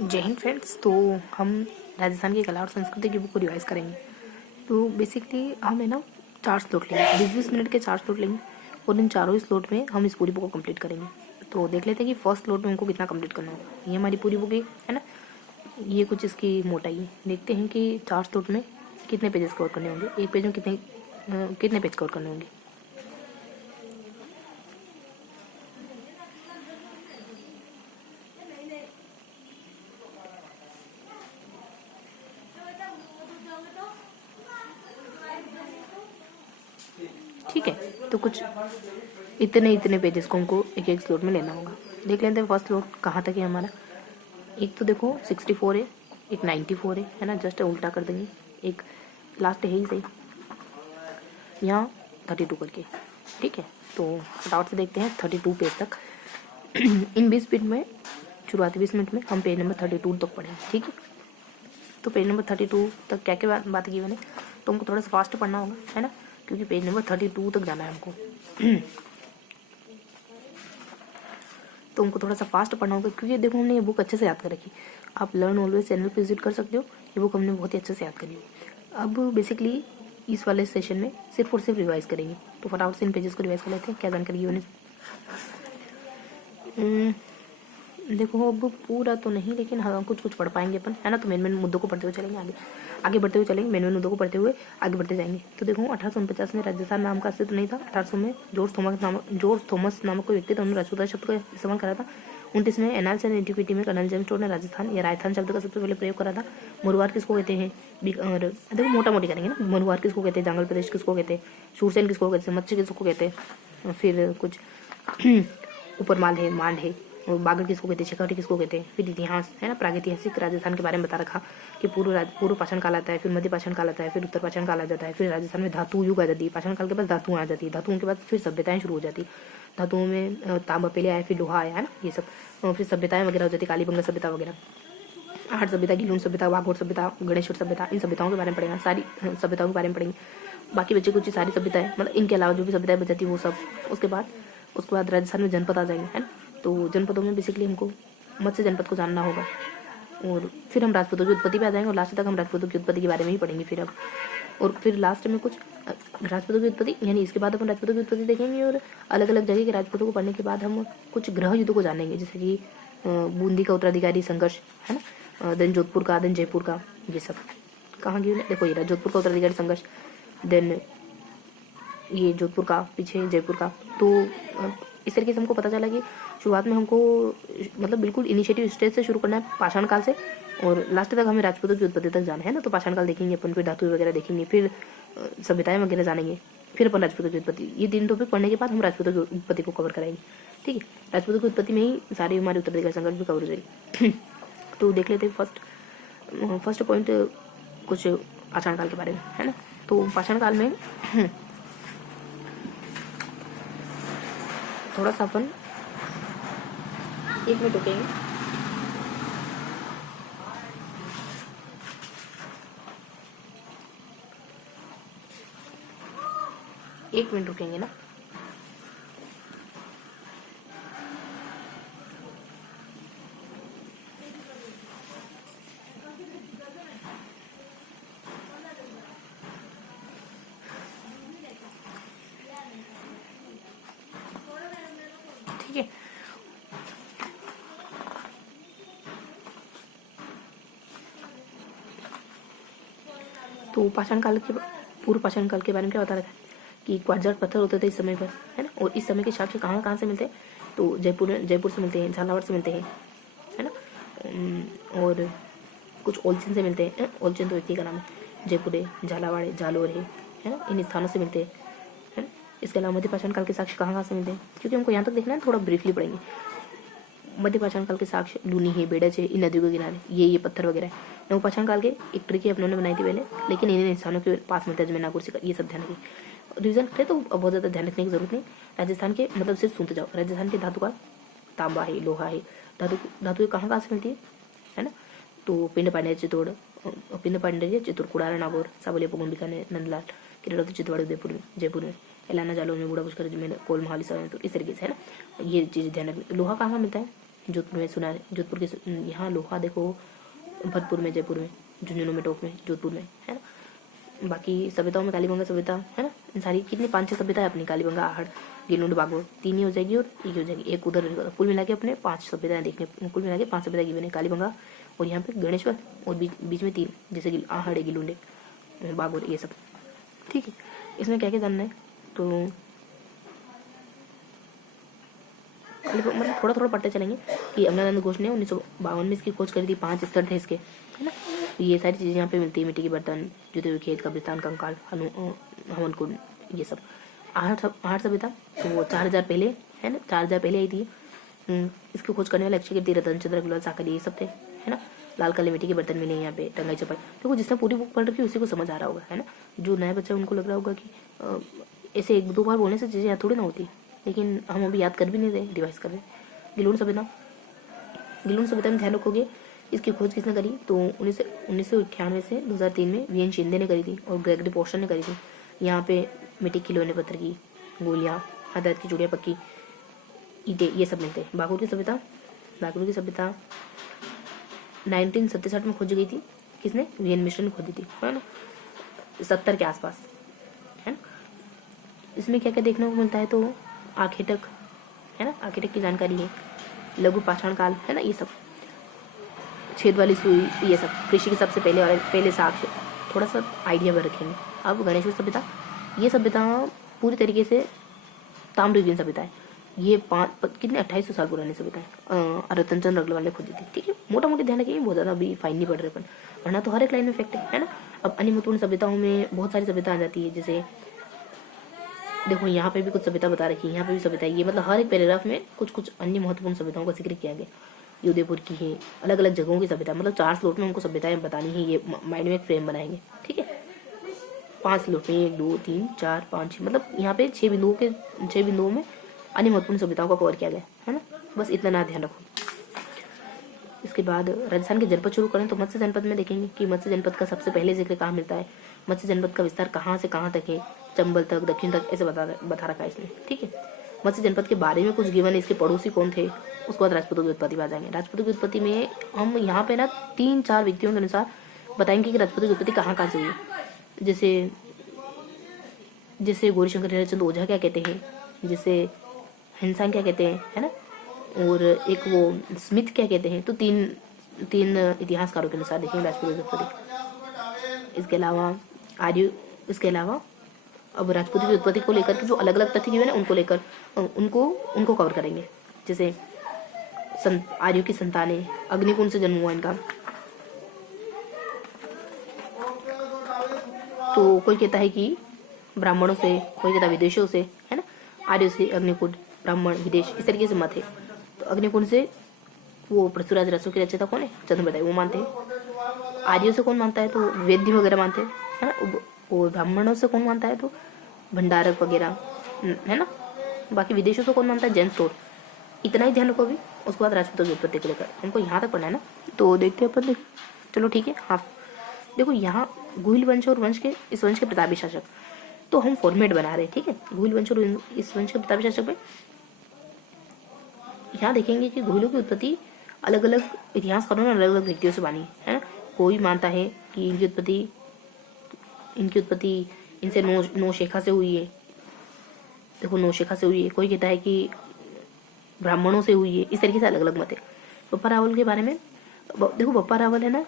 जय हिंद फ्रेंड्स। तो हम राजस्थान की कला और संस्कृति की बुक को रिवाइज करेंगे। तो बेसिकली हम है ना 4 स्लॉट लेंगे, 20-20 मिनट के 4 स्लॉट लेंगे और इन चारों ही स्लॉट में हम इस पूरी बुक को कंप्लीट करेंगे। तो देख लेते हैं कि फर्स्ट स्लॉट में हमको कितना कंप्लीट करना होगा। ये हमारी पूरी बुक है ना, ये कुछ इसकी मोटाई है। देखते हैं कि 4 स्लॉट में कितने पेजेस कवर करने होंगे, एक पेज में कितने पेज कवर करने होंगे। ठीक है, तो कुछ इतने पेजेस को हमको एक एक स्लॉट में लेना होगा। देख लेते हैं फर्स्ट स्लॉट कहाँ तक है हमारा। एक तो देखो 64 है, एक 94 है ना, जस्ट उल्टा कर देंगे, एक लास्ट है ही सही, यहाँ 32 करके। ठीक है, तो फटाफट से देखते हैं 32 पेज तक। इन 20 मिनट में, शुरुआती 20 मिनट में हम पेज नंबर 32 तक पढ़ेंगे। ठीक है, तो पेज नंबर 32 तक क्या क्या बात की मैंने, तो हमको थोड़ा सा फास्ट पढ़ना होगा है ना, क्योंकि पेज नंबर 32 तक जाना है हमको। तो हमको थोड़ा सा फास्ट पढ़ना होगा, क्योंकि देखो हमने ये बुक अच्छे से याद कर रखी। आप लर्न ऑलवेज चैनल पर विजिट कर सकते हो, ये बुक हमने बहुत ही अच्छे से याद करी है। अब बेसिकली इस वाले सेशन में सिर्फ और सिर्फ रिवाइज करेंगे। तो फटाफट से इन पेजेस को रिवाइज कर लेते हैं, क्या जानकारी उन्हें। देखो अब पूरा तो नहीं, लेकिन हाँ कुछ कुछ पढ़ पाएंगे अपन है ना। तो मेन मेन मुद्दों को पढ़ते हुए चलेंगे, आगे बढ़ते हुए चलेंगे, मेन मेन मुद्दों को पढ़ते हुए आगे बढ़ते जाएंगे। तो देखो 1849 में राजस्थान नाम का अस्तित्व नहीं था। 1800 में जॉर्ज थॉमस नामक कोई व्यक्ति था, उन्होंने राजपूता शब्द का इस्तेमाल करा था। 29 में एनाल्स एंड एंटिक्विटी में कर्नल जेम्स टोड ने राजस्थान या राजस्थान शब्द का सबसे पहले प्रयोग करा था। मुरवार किसको कहते हैं, और देखो मोटा मोटी करेंगे ना। मुरवार किसको कहते हैं, जंगल प्रदेश किसको कहते हैं, शूरसेन किसको कहते हैं, मत्स्य किसको कहते हैं, फिर कुछ ऊपरमाल है, मांड है, और बागड़ किसको कहते हैं, शेखावटी किसको कहते हैं। फिर इतिहास है ना, प्रागैतिहासिक राजस्थान के बारे में बता रखा कि पूर्व पाषाण काल आता है, फिर मध्य पाषाण काल आता है, फिर उत्तर पाषाण काल आ जाता है, फिर राजस्थान में धातु युग आ जाती है। पाषाण काल के बाद धातुएं आ जाती है, धातुओं के बाद फिर सभ्यताएं शुरू हो जाती है। धातुओं में तांबा पहले आया, फिर लोहा आया है ना, ये सब। फिर सभ्यताएं वगैरह हो जाती है, कालीबंगा सभ्यता वगैरह, आठ सभ्यता, गिलून सभ्यता, वाघोट सभ्यता, गणेश्वर सभ्यता, इन सभ्यताओं के बारे में पढ़ेंगे, सारी सभ्यताओं के बारे में पढ़ेंगे। बाकी बच्चे कुछ सारी सभ्यताएं, मतलब इनके अलावा जो भी सभ्यताएं बचाती है वो सब। उसके बाद राजस्थान में जनपद आ जाएंगे है ना। तो जनपदों में बेसिकली हमको मत्स्य जनपद को जानना होगा, और फिर हम राजपूतों की उत्पत्ति पे आ जाएंगे, और लास्ट तक हम राजपूतों की उत्पत्ति के बारे में ही पढ़ेंगे फिर अब। और फिर लास्ट में कुछ राजपूतों की उत्पत्ति, यानी इसके बाद अपन राजपूतों की उत्पत्ति देखेंगे, और अलग अलग जगह के राजपूतों को पढ़ने के बाद हम कुछ ग्रह युद्धों को जानेंगे, जैसे कि बूंदी का उत्तराधिकारी संघर्ष है ना, देन जोधपुर का, देन जयपुर का, ये सब कहाँ गए देखो, ये रहा जोधपुर का उत्तराधिकारी संघर्ष, देन ये जोधपुर का, पीछे जयपुर का। तो इस तरीके से हमको पता चला कि शुरुआत में हमको मतलब बिल्कुल इनिशिएटिव स्टेज से शुरू करना है, पाषाण काल से, और लास्ट तक हमें राजपूतों की उत्पत्ति तक जाना है ना। तो पाषाण काल देखेंगे अपन, फिर धातु वगैरह देखेंगे, फिर सभ्यताएं वगैरह जानेंगे, फिर अपन राजपूतों की उत्पत्ति। ये 3 टॉपिक पढ़ने के बाद हम राजपूतों की उत्पत्ति को कवर कराएंगे। ठीक है, राजपूतों की उत्पत्ति में ही सारे हमारे उत्तराधिकारी संघर्ष भी कवर हो जाएगी। तो देख लेते हैं फर्स्ट पॉइंट कुछ पाषाण काल के बारे में है ना। तो पाषाण काल में थोड़ा सा अपन 1 मिनट रुकेंगे। एक मिनट रुकेंगे ना। ठीक है, तो पाषाण काल के पूर्व पाषाण काल के बारे में क्या बता रखा है कि क्वार्ट्ज पत्थर होते थे इस समय पर है ना। और इस समय के साक्ष्य कहाँ से मिलते हैं, तो जयपुर से मिलते हैं, झालावाड़ से मिलते हैं है ना, और कुछ ओलचिन से मिलते हैं। ओलचिन तो व्यक्ति का नाम है, जयपुर है, झालावाड़ है, जालोर है ना, इन स्थानों से मिलते हैं है ना। इसके अलावा मध्य पाषाण काल के साक्ष्य कहाँ से मिलते हैं, क्योंकि हमको यहाँ तक देखना है, थोड़ा ब्रीफली पढ़ेंगे। मध्य पाषाण काल के साक्ष्य लूनी है, बेडच है, इन नदियों के किनारे ये पत्थर वगैरह है। नवपाषाण काल के एक ट्रिकी अपनों ने बनाई थी पहले, लेकिन इन स्थानों के पास मिलता है, जमें नागौर से, ये सब ध्यान रखिए। रिविजन करें तो बहुत ज़्यादा ध्यान रखने की जरूरत नहीं। राजस्थान के मतलब सिर्फ सुनते जाओ। राजस्थान के धातु का तांबा है, लोहा है, धातु कहाँ से मिलती है ना। तो पिंड पांड्य चित्तौड़, कुड़ारा, नागौर, साबलिया, पुगुन, बीकानेर, नंदलाल, किरौती, चित्तौड़, जयपुर में, एलाना, जालौर में, बूढ़ा पुष्कर में, कोल, महाली, तो इस तरीके से है ना, ये चीज़ ध्यान रखनी। लोहा कहाँ मिलता है, जोधपुर में सुनार, जोधपुर के यहाँ लोहा देखो, भरतपुर में, जयपुर में, झुंझुनू में, टोक में, जोधपुर में, है ना। बाकी सभ्यताओं में कालीबंगा सभ्यता, है ना, इन सारी कितनी 5-6 सभ्यता है अपनी, कालीबंगा, आहड़, गिलुंड, बागोर, 3 ही हो जाएगी और एक हो जाएगी, एक उधर रहेगा। कुल मिला के अपने 5 सभ्यताएं देखने, कुल मिला के 5 सभ्यता की बने, कालीबंगा और यहाँ पे गणेश्वर और बीच में 3, जैसे आहड़ है, गिलुंड है, बागोर, ये सब। ठीक है, इसमें क्या क्या जानना है तो मतलब थोड़ा थोड़ा पढ़ते चलेंगे कि अमलानंद घोष ने 1952 में इसकी खोज करी थी। 5 स्तर थे इसके, है ना। ये सारी चीज़ें यहाँ पे मिलती है, मिट्टी के बर्तन, जुते हुए खेत, कब्रिस्तान, कंकाल, हवन कुंड, ये सब। आहड़ सभ्यता तो वो 4000 पहले, है ना, 4000 पहले आई थी। इसकी खोज करने वाले अक्षय कीर्ति, रतन चंद्र अग्रवाल, साकर, ये सब थे, है ना। लाल काले मिट्टी के बर्तन मिले यहाँ पे, टंगाई चपाई। देखो जिसने पूरी बुक पढ़ रखी है उसी को समझ आ रहा होगा, है ना। जो नया बच्चा उनको लग रहा होगा कि ऐसे 1-2 बार बोलने से चीज़ें याद थोड़ी ना होती, लेकिन हम अभी याद कर भी नहीं रहे, रिवाइज कर रहे। गिलुंड सभ्यता, गिलुंड सभ्यता में ध्यान रखोगे इसकी खोज किसने करी तो 1998 से 2003 में वीएन शिंदे ने करी थी और ग्रेगरी पोर्शन ने करी थी। यहाँ पे मिट्टी, खिलौने, पत्थर की गोलियाँ, हदरत की चूड़ियाँ, पक्की ईंटें, ये सब मिलते हैं। बागुर की सभ्यता, बागुर की सभ्यता 1967 में खोजी गई थी। किसने? वीएन मिश्र ने खोदी थी, है ना, 70 के आसपास, है ना। इसमें क्या क्या देखने को मिलता है तो आखेटक, है ना, आखेटक की जानकारी है, लघु पाषाण काल, है ना, ये सब, छेद वाली सुई, ये सब कृषि के सबसे पहले साक्ष्य, थोड़ा सा आइडिया में रखेंगे। अब गणेश्वर सभ्यता, ये सभ्यता पूरी तरीके से ताम्रयुगीन सभ्यता है। ये कितने 2800 साल पुरानी सभ्यता है, रतन चंद्र अग्रवाल ने खोदी थी। ठीक है, मोटा मोटी ध्यान रखिए, बहुत ज़्यादा अभी फाइन नहीं पड़ रहे अपन, वरना तो हर एक लाइन में फैक्ट है ना। अब अन्य महत्वपूर्ण सभ्यताओं में बहुत सारी सभ्यता आ जाती है, जैसे देखो यहाँ पे भी कुछ सभ्यता बता रखी है, यहाँ पे भी सभ्यता है। ये मतलब हर एक पैराग्राफ में कुछ कुछ अन्य महत्वपूर्ण सभ्यताओं का जिक्र किया गया। ये उदयपुर की है, अलग अलग जगहों की सभ्यता, मतलब 4 स्लॉट में उनको सभ्यताएं बतानी है। ये माइंड में एक फ्रेम बनाएंगे, ठीक है। 5 स्लॉट में 1 2 3 4 5 6, मतलब यहाँ पे 6 बिंदुओं में अन्य महत्वपूर्ण सभ्यताओं का कवर किया गया है ना। बस इतना ना ध्यान रखो। इसके बाद राजस्थान के जनपद शुरू करें तो मत्स्य जनपद में देखेंगे कि मत्स्य जनपद का सबसे पहले जिक्र कहाँ मिलता है। मत्स्य जनपद का विस्तार कहाँ से कहाँ तक है, चंबल तक, दक्षिण तक, ऐसे बता रखा है इसमें, ठीक है। मत्स्य जनपद के बारे में कुछ गिवन है, इसके पड़ोसी कौन थे, उसके बाद राजपूतों की उत्पत्ति में आ जाएंगे। राजपूतों की उत्पत्ति में हम यहाँ पे ना 3-4 व्यक्तियों के अनुसार बताएंगे कि राजपूतों की उत्पत्ति कहाँ से हुई। जैसे गौरीशंकर हरिश्चंद्र ओझा क्या कहते हैं, जैसे हिंसान क्या कहते हैं, है ना, और एक वो स्मिथ क्या कहते हैं। तो तीन इतिहासकारों के अनुसार देखेंगे राजपूतों की उत्पत्ति। इसके अलावा अब राजपूतों की उत्पत्ति को लेकर के जो अलग अलग तथ्य है उनको लेकर उनको कवर करेंगे। जैसे आर्यों की संतानें, अग्निकुंड से जन्म हुआ इनका। तो कोई कहता है कि ब्राह्मणों से, कोई कहता है विदेशों से, है ना, आर्यों से, अग्निकुंड, ब्राह्मण, विदेश, इस तरीके से मत है। तो अग्निकुंड से वो पृथ्वीराज रसों के रचयिता कौन है, चंद्र बताए, वो मानते हैं। आर्यों से कौन मानता है तो वेद्य वगैरह मानते हैं, है ना। और ब्राह्मणों से कौन मानता है तो भंडारक वगैरह, है ना। बाकी विदेशों से कौन मानता है, जैन स्टोर। इतना ही ध्यान रखो अभी। उसके बाद राजपूतों की उत्पत्ति को लेकर हमको यहाँ तक पढ़ना है ना, तो देखते हैं अपन। चलो ठीक है। हाँ देखो, यहाँ गुहिल वंश और इस वंश के प्रतापी शासक, तो हम फॉर्मेट बना रहे हैं, ठीक है। गुहिल वंश और इस वंश के प्रतापी शासक में यहाँ देखेंगे कि गुहिलों की उत्पत्ति अलग अलग इतिहासकारों ने अलग अलग व्यक्तियों से मानी है ना। कोई मानता है कि इनकी उत्पत्ति इनसे नौशेखा से हुई है। देखो, नौशेखा से हुई है। कोई कहता है कि ब्राह्मणों से हुई है। इस तरीके से अलग अलग मत है। बप्पा रावल के बारे में देखो, बप्पा रावल है ना,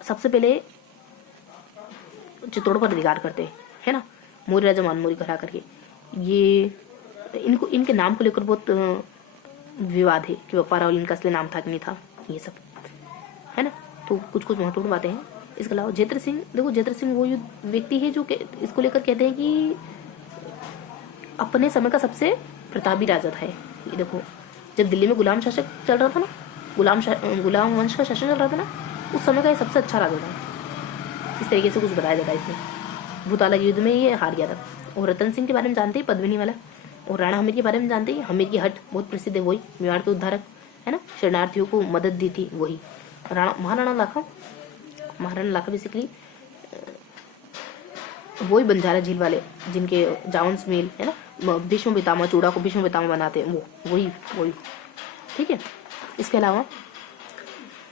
सबसे पहले चित्तौड़ पर अधिकार करते है ना, मौर्य राजा मानमोरी को हरा करके। ये इनके नाम को लेकर बहुत विवाद है कि बप्पा रावल इनका असली नाम था कि नहीं था, ये सब है ना। तो कुछ कुछ महत्वपूर्ण बातें हैं। इसके अलावा जयद्रथ सिंह, देखो जयद्रथ सिंह वो व्यक्ति है जो इसको लेकर कहते हैं कि अपने समय का सबसे प्रतापी राजा था। ये देखो, जब दिल्ली में गुलाम शासक चल रहा था ना, गुलाम वंश का शासन चल रहा था ना, उस समय का ये सबसे अच्छा राजा था। इस तरीके से कुछ बताया जाता है इसमें। भूताला युद्ध में ये हार गया था। और रतन सिंह के बारे में जानते हैं, पद्मिनी वाला। और राणा हमीर के बारे में जानते हैं, हमीर की हट बहुत प्रसिद्ध है, वही मेवाड़ के उद्धारक है ना, शरणार्थियों को मदद दी थी वही। महाराणा लाखा बेसिकली वही बंजारा झील वाले जिनके जावंस मेल है ना, भीष्म पितामह, चूड़ा को भीष्म पितामह बनाते हैं, वही ठीक है। इसके अलावा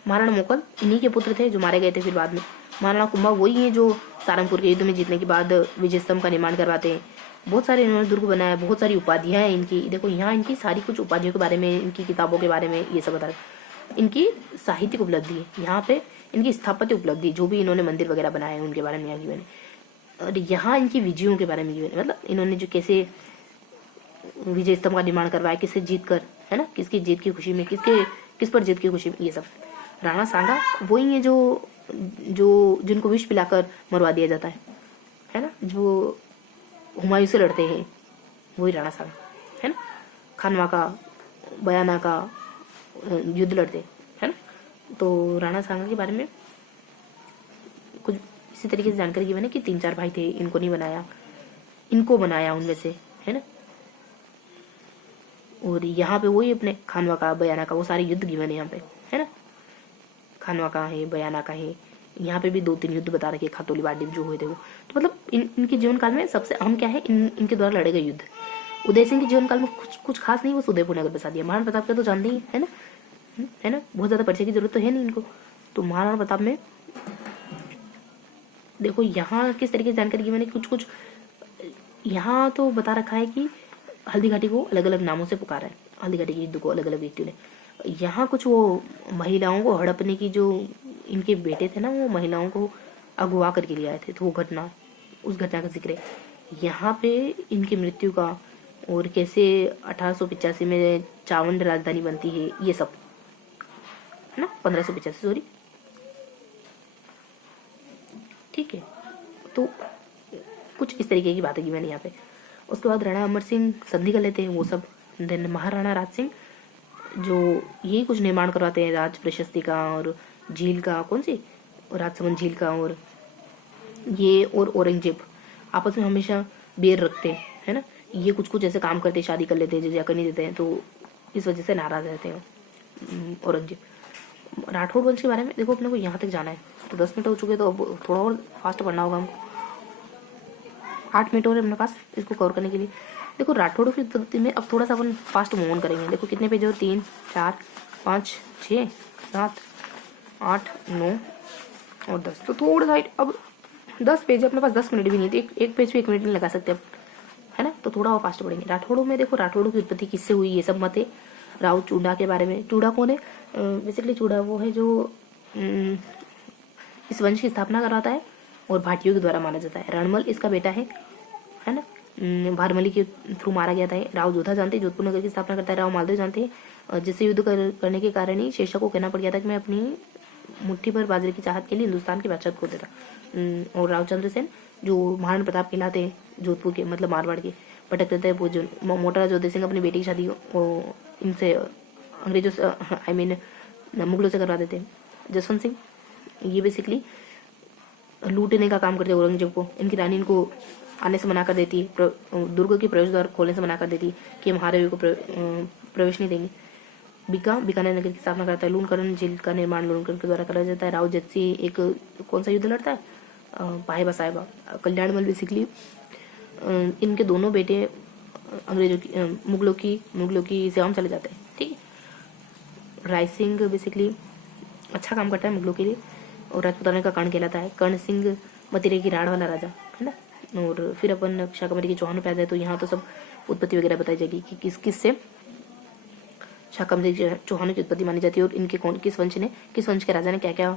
महाराणा मोकल इन्हीं के पुत्र थे जो मारे गए थे फिर बाद में। महाराणा कुंभा वही है जो सारंगपुर के युद्ध में जीतने के बाद विजय स्तंभ का निर्माण करवाते हैं। बहुत सारे इन्होंने दुर्ग बनाया, बहुत सारी उपाधियां हैं इनकी। देखो यहाँ इनकी सारी कुछ उपाधियों के बारे में, इनकी किताबों के बारे में ये सब बता रहे। इनकी साहित्यिक उपलब्धि है यहाँ पे, इनकी स्थापत्य उपलब्धि, जो भी इन्होंने मंदिर वगैरह बनाए हैं उनके बारे में यहाँ की मैंने, और यहाँ इनकी विजयों के बारे में की मैंने, मतलब इन्होंने जो कैसे विजय स्तंभ का निर्माण करवाया, किससे जीत कर, है ना, किसकी जीत की खुशी में, किस पर जीत की खुशी में, ये सब। राणा सांगा वही है जो जिनको विष पिलाकर मरवा दिया जाता है ना, जो हुमायूं से लड़ते हैं, वही राणा सांगा, है ना। खानवा का, बयाना का युद्ध लड़ते, है ना। तो राणा सांगा के बारे में कुछ इसी तरीके से जानकारी की मैंने कि 3-4 भाई थे, इनको नहीं बनाया, इनको बनाया उनमें से, है ना। और यहाँ पे वही अपने खानवा का, बयाना का, वो सारे युद्ध की मैंने यहाँ पे, है ना। खानवा का है, बयाना का है, यहाँ पे भी 2-3 युद्ध बता रखे, खातौली बाडी जो हुए थे वो। तो मतलब इनके जीवन काल में सबसे अहम क्या है, इनके द्वारा लड़े गए युद्ध। उदय सिंह के जीवन काल में कुछ खास नहीं, बस उदयपुर नगर बसा दिया। महाराणा प्रताप का तो जानते ही है ना, बहुत ज्यादा परिचय की जरूरत तो है नहीं इनको। तो महाराणा प्रताप में देखो यहाँ किस तरीके से जानकारी की मैंने, कुछ यहाँ तो बता रखा है कि हल्दी घाटी को अलग अलग नामों से पुकारा है, हल्दी घाटी के युद्ध को अलग अलग व्यक्तियों ने। यहाँ कुछ वो महिलाओं को हड़पने की, जो इनके बेटे थे ना, वो महिलाओं को अगवा करके ले आए थे, तो वो घटना, उस घटना का जिक्र है यहाँ पे। इनकी मृत्यु का, और कैसे 1885 में चावंड राजधानी बनती है, ये सब, है ना, 1585 सॉरी, ठीक है। तो कुछ इस तरीके की बातें की मैंने यहाँ पे। उसके बाद राणा अमर सिंह संधि कर लेते हैं, वो सब। देन महाराणा राज सिंह जो यही कुछ निर्माण करवाते हैं, राज प्रशस्ति का और झील का, कौन सी, राजसमंद झील का, और ये और औरंगजेब आपस में हमेशा बेर रखते हैं, है ना। ये कुछ ऐसे काम करते, शादी कर लेते हैं, जजिया कर नहीं देते हैं, तो इस वजह से नाराज रहते हैं औरंगजेब। राठौड़ वंश के बारे में देखो, अपने को यहाँ तक जाना है, तो 10 मिनट हो चुके, तो अब थोड़ा और फास्ट पढ़ना होगा हमको। 8 मिनट और है अपने पास इसको कवर करने के लिए। देखो राठौड़ों की उत्पत्ति में अब थोड़ा सा अपन फास्ट मूव ऑन करेंगे। देखो कितने पेज और 3, 4, 5, 6, 7, 8, 9 और 10, तो थोड़ा सा अब 10 पेज अपने पास, 10 मिनट भी नहीं, तो एक पेज पे 1 मिनट नहीं लगा सकते अब, है ना। तो थोड़ा और फास्ट पढ़ेंगे। राठौड़ों में देखो, राठौड़ों की उत्पत्ति किससे हुई, ये सब मत है। राव चूड़ा के बारे में, चूड़ा कौन है, बेसिकली चूड़ा वो है जो इस वंश की स्थापना करवाता है और भाटियों के द्वारा माना जाता है। रणमल इसका बेटा है ना। भारमली के थ्रू मारा गया था। राव जोधा जानते हैं, जोधपुर नगर की स्थापना करता है। राव मालदेव जानते हैं, जिससे युद्ध करने के कारण ही शेषा को कहना पड़ गया था कि मैं अपनी मुट्ठी भर बाजरे की चाहत के लिए हिंदुस्तान की बादशाह खो देता। और रावचंद्र सेन जो महाराणा प्रताप कहलाते हैं, जोधपुर के, मतलब मारवाड़ के, भटक रहते हैं। जो मोटा जोधे सिंह अपनी बेटी की शादी इनसे अंग्रेजों से, आई मीन मुगलों से करवा देते हैं। जसवंत सिंह ये बेसिकली लूटने का काम करते हैं औरंगजेब को। इनकी रानी इनको आने से मना कर देती है, दुर्ग के प्रवेश द्वार खोलने से मना कर देती है कि हम हारे हुए को प्रवेश नहीं देंगे। बीकानेर नगर की स्थापना करता है। लूणकरण झील का निर्माण लूणकरण के द्वारा करा जाता है। राव जत्सी एक कौन सा युद्ध लड़ता है, पाहेबा साहेबा। कल्याणमल बेसिकली इनके दोनों बेटे अंग्रेजों की, मुगलों की सेवा में चले जाते हैं, ठीक है। राय सिंह बेसिकली अच्छा काम करता है मुगलों के लिए, और राजपुताना का कर्ण कहलाता है। कर्ण सिंह मतिरे की राड़ वाला राजा, है ना। और फिर अपन शाकंभरी के चौहान पे आ जाए तो यहाँ तो सब उत्पत्ति वगैरह बताई जाएगी कि किस से शाकंभरी चौहानों की उत्पत्ति मानी जाती है, और इनके किस वंश के राजा ने क्या क्या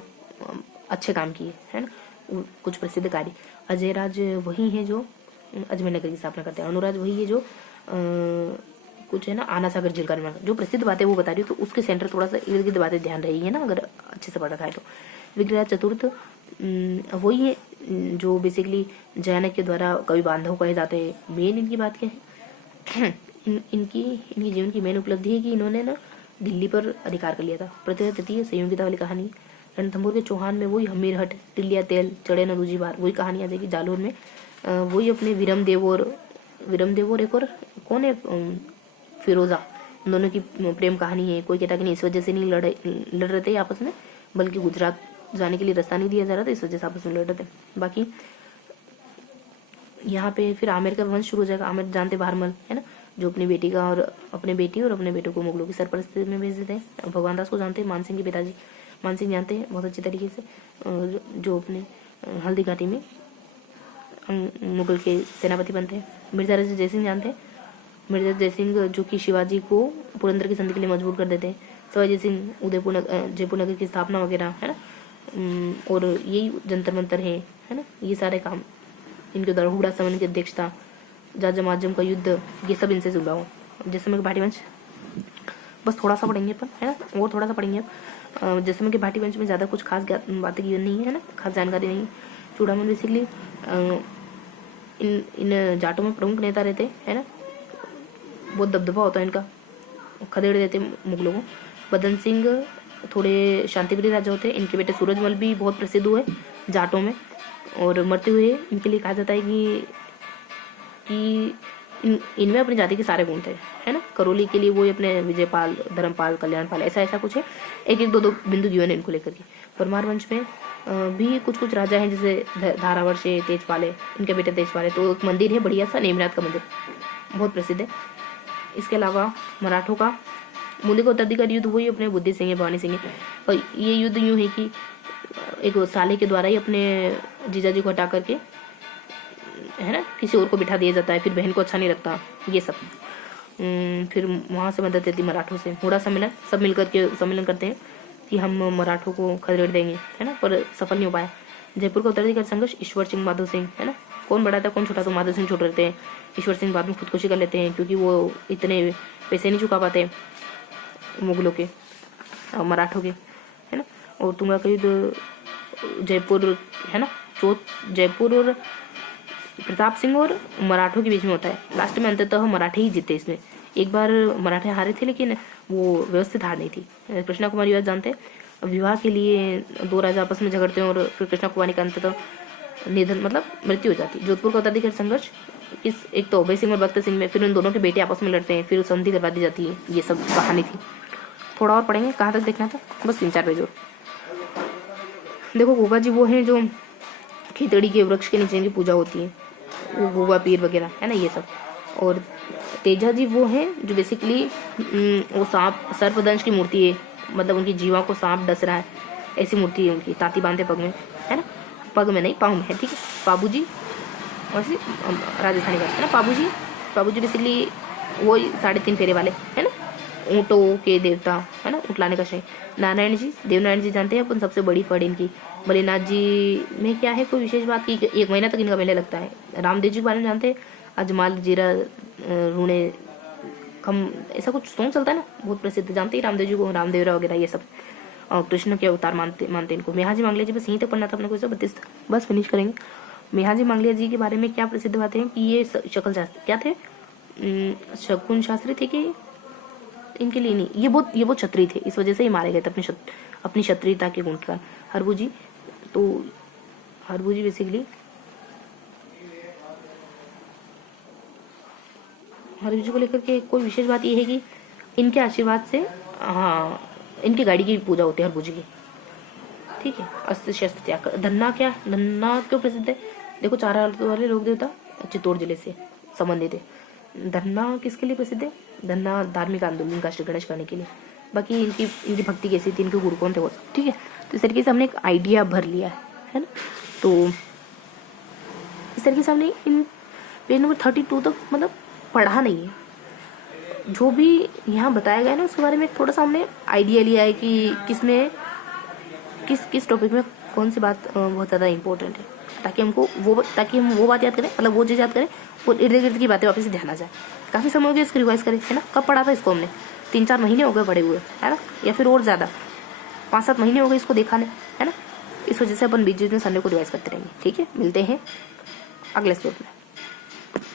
अच्छे काम किए, है ना। कुछ प्रसिद्ध कार्य। अजयराज वही है जो अजमेर नगर की स्थापना करते हैं। अनुराज वही है जो कुछ है ना, आना सागर झील का निर्माण। जो प्रसिद्ध बातें वो बता रही हूँ, तो उसके सेंटर थोड़ा सा इर्द गिर्द बातें ध्यान रहेगी, है ना, अगर अच्छे से पढ़ रखा है तो। विग्रह चतुर्थ वही है जो बेसिकली जैनक के द्वारा कवि बांधव कहे जाते हैं। मेन इनकी बात क्या है, इनकी जीवन की मेन उपलब्धि है कि इन्होंने ना दिल्ली पर अधिकार कर लिया था। पृथ्वी तृतीय संयोगिता वाली कहानी। रणथंभौर के चौहान में वही हमीर हट, टिल्लिया तेल, चढ़े न दूजी बार, वही कहानी आ जाएगी। जालोर में वही अपने विरमदेव और एक और कौन है, फिरोजा, उन दोनों की प्रेम कहानी है। कोई कहता कि नहीं, इस वजह से नहीं लड़ रहे थे आपस में, बल्कि गुजरात जाने के लिए रास्ता नहीं दिया जा रहा था, इस वजह से आपस में लड़ रहे थे। बाकी यहाँ पे फिर आमेर का वंश शुरू हो जाएगा। आमेर जानते भारमल, है ना। जो अपनी बेटी का और अपने बेटी और अपने बेटों को मुगलों की सरपरस्ती में भेज देते हैं। भगवान दास को जानते हैं, मान सिंह के पिताजी मान सिंह जानते हैं बहुत अच्छी तरीके से, जो अपने हल्दी घाटी में मुगल के सेनापति बनते हैं। मिर्जा रजीद जयसिंह जानते हैं, मिर्जा जयसिंह जो कि शिवाजी को पुरंदर की संधि के लिए मजबूर कर देते हैं। सवाई जयसिंह जयपुर नगर की स्थापना वगैरह है ना, और यही जंतर मंतर है ना, ये सारे काम इनके द्वारा। हुड़ा समन की अध्यक्षता, जाजम आजम का युद्ध, ये सब इनसे जुड़ा हुआ। जैसलमेर के भाटी वंश बस थोड़ा सा पढ़ेंगे अपन है ना, और थोड़ा सा पढ़ेंगे अब। जैसलमेर के भाटी वंश में ज़्यादा कुछ खास बातें की नहीं है ना, खास जानकारी नहीं है। चूड़ामन बेसिकली इन जाटों में प्रमुख नेता रहते है ना, बहुत दबदबा होता है इनका, खदेड़ देते मुगलों को। बदन सिंह थोड़े शांतिप्रिय राजा होते हैं। इनके बेटे सूरजमल भी बहुत प्रसिद्ध हुए जाटों में, और मरते हुए इनके लिए कहा जाता है कि इनमें अपनी जाति के सारे गुण थे है ना। करौली के लिए वो अपने विजयपाल, धर्मपाल, कल्याणपाल, ऐसा कुछ है, एक दो बिंदु जीवन है इनको लेकर के। परमार वंश में भी कुछ राजा हैं, जैसे धारावर्ष, तेजपाल है, इनके बेटे तेजपाल है। तो एक मंदिर है बढ़िया सा, नेमिनाथ का मंदिर, बहुत प्रसिद्ध है। इसके अलावा मराठों का मूल्य का उत्तराधिकारी युद्ध वही अपने बुद्धि सिंह, भवानी सिंह, और ये युद्ध यूँ है कि एक साले के द्वारा ही अपने जीजाजी को हटा करके है ना किसी और को बिठा दिया जाता है, फिर बहन को अच्छा नहीं लगता, ये सब। फिर वहाँ से मदद देती मराठों से। हुड़ा सम्मेलन, सब मिलकर के सम्मेलन करते हैं कि हम मराठों को खदेड़ देंगे है ना, पर सफल नहीं हो पाया। जयपुर का उत्तराधिकारी संघर्ष, ईश्वर सिंह, माधो सिंह है ना, कौन बड़ा था कौन छोटा था, माधो सिंह छोटे रहते हैं। ईश्वर सिंह बाद में खुदकुशी कर लेते हैं, क्योंकि वो इतने पैसे नहीं चुका पाते मुगलों के, मराठों के है ना। और तुंगा का युद्ध जयपुर है ना, जयपुर और प्रताप सिंह और मराठों के बीच में होता है। लास्ट में अंततः मराठे ही जीते इसमें। एक बार मराठे हारे थे, लेकिन वो व्यवस्थित हार नहीं थी। कृष्णा कुमारी विवाद जानते हैं, विवाह के लिए दो राजा आपस में झगड़ते हैं और फिर कृष्णा कुमारी का अंततः निधन मतलब मृत्यु हो जाती है। जोधपुर का उत्तराधिकारी संघर्ष, इस एक तो अभय सिंह और भक्त सिंह में, फिर उन दोनों के बेटे आपस में लड़ते हैं, फिर संधि करवा दी जाती है। ये सब कहानी थी। थोड़ा और पढ़ेंगे, कहाँ तक देखना था, बस 3-4 पेज और। देखो गोगा जी वो हैं जो खेतड़ी के वृक्ष के नीचे इनकी पूजा होती है, वो गोगा पीर वगैरह है ना, ये सब। और तेजा जी वो हैं जो बेसिकली वो सांप सर्पदंश की मूर्ति है, मतलब उनकी जीवा को सांप डस रहा है, ऐसी मूर्ति है उनकी, ताती बांधे पग में है ना, पग में नहीं पाँव में है, ठीक है। बाबू जी वैसे राजस्थानी का है ना, बाबू जी बेसिकली वो 3.5 फेरे वाले है ना, ऊँटों के देवता है ना, ऊँट लाने का श्रेय। नारायण जी, देवनारायण जी जानते हैं अपन, सबसे बड़ी फड़ इनकी। बलिनाथ जी में क्या है कोई विशेष बात की 1 महीना तक इनका मेला लगता है। रामदेव जी के बारे में जानते हैं, अजमाल जीरा रूणे कम, ऐसा कुछ सॉन्ग चलता है ना, बहुत प्रसिद्ध, जानते हैं रामदेव जी को, रामदेवरा वगैरह ये सब। और कृष्ण के अवतार मानते इनको। मेहाजी मांगलिया जी, बस यहीं तक पढ़ना था अपने को, 32 बस फिनिश करेंगे। मेहाजी मांगलिया जी के बारे में क्या प्रसिद्ध बातें हैं कि ये शकुन शास्त्री क्या थे, शकुन शास्त्री थे कि इनके लिए नहीं, ये बहुत क्षत्रिय थे, इस वजह से ही मारे गए थे अपनी क्षत्रियता के गुण के कारण। हरबू जी, तो हरबू जी बेसिकली हरबू जी को लेकर के कोई विशेष बात ये है कि इनके आशीर्वाद से इनकी गाड़ी की पूजा होती है हरबू जी की, ठीक है। अस्त्र शस्त्र त्याग। धन्ना क्यों प्रसिद्ध है, देखो 4 हाथों वाले लोक देवता चित्तौड़ जिले से संबंधित है। धन्ना किसके लिए प्रसिद्ध है, धन्ना धार्मिक आंदोलन का श्री गणेश करने के लिए। बाकी इनकी भक्ति कैसी थी, इनके गुरु कौन थे, वो सब ठीक है। तो इस तरीके से हमने एक आइडिया भर लिया है ना। तो इस तरीके से हमने इन पेज नंबर 32 तक मतलब पढ़ा नहीं है, जो भी यहाँ बताया गया ना उसके बारे में थोड़ा सा हमने आइडिया लिया है कि किसमें किस टॉपिक में कौन सी बात बहुत ज़्यादा इंपॉर्टेंट है, ताकि हम वो बात याद करें, मतलब वो चीज़ याद करें और इर्द गिर्द की बातें वापस ध्यान आ जाए। काफ़ी समय हो गया इसको रिवाइज करें है ना, कब पढ़ा था इसको हमने, 3-4 महीने हो गए पढ़े हुए है ना, या फिर और ज़्यादा 5-7 महीने हो गए इसको देखा नहीं है ना। इस वजह से अपन बीच में संडे को रिवाइज करते रहेंगे, ठीक है। मिलते हैं अगले स्टेप में।